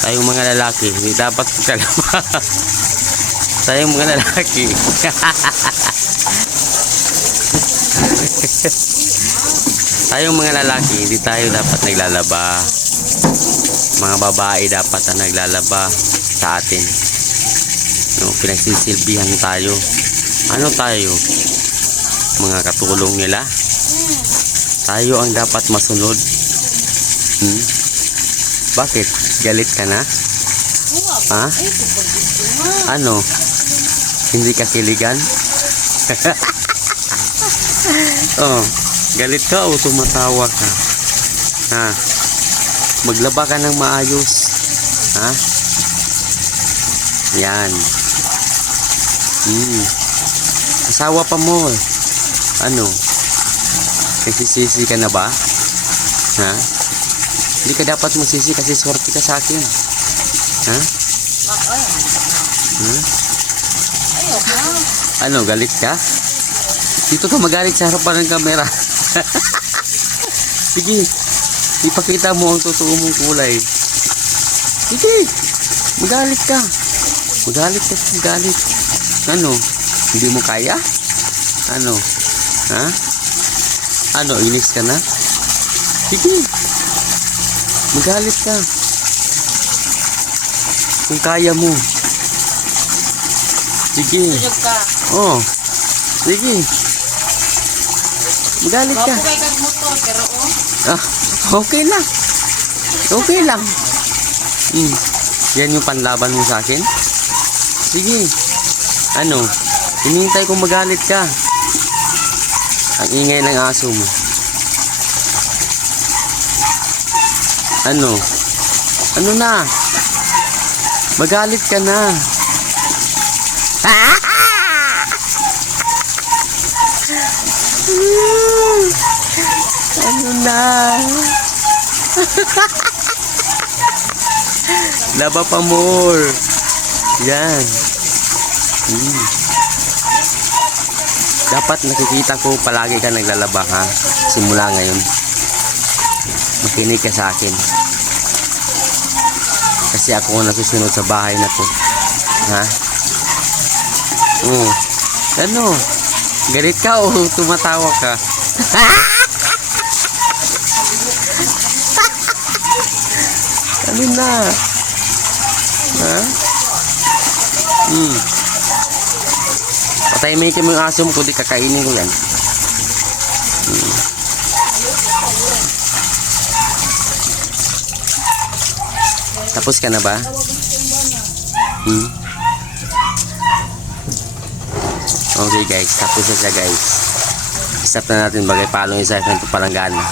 Tayong mga lalaki, hindi dapat magkalaba. Tayong mga lalaki. Tayong mga lalaki, hindi tayo dapat naglalaba. Mga babae dapat ang naglalaba sa atin. No, pinagsisilbihan tayo. Ano tayo? Mga katulong nila? Tayo ang dapat masunod. Hmm? Bakit? Galit ka na? Ha? Ano? Hindi ka kiligan? oh, galit ka o tumatawa ka? Ha? Maglaba ka ng maayos. Ha? Yan. Hmm. Asawa pa mo. eh. Ano? Nagsisisi ka na ba? Ha? Hindi ka dapat magsisi kasi swerte ka sa akin. Ha? Ha? Ano, galit ka? Dito ka magalit sa harapan ng kamera. Sige, ipakita mo ang totoo mong kulay. Sige, magalit ka. Magalit ka, magalit. Ano, hindi mo kaya? Ano, ha? Ano, inis ka na? Sige, magalit ka. Kung kaya mo. Sige. Sujog ka. Oh. Sige. Magalit ka. Bapo kay kag motor pero oh. Ah, okay lang. Okay lang. Hmm. Yan yung panlaban mo sa akin? Sige. Ano? Hinihintay kong magalit ka. Ang ingay ng aso mo. Ano? Ano na? Magalit ka na. Ano na? Laba pa more. Yan. Hmm. Dapat nakikita ko palagi ka naglalaba ha. Simula ngayon. Makinig ka sa akin. Kasi ako ang nasusunod sa bahay na to. Ha? Oh. Ano? Galit ka o tumatawa ka? Ano na? Ha? Hmm. Patahimikin mo yung aso mo kundi kakainin ko yan. Hmm. Tapos ka na ba? Hmm. Okay guys, tapos na siya guys. Stop na natin bagay palong isa ito palanggana.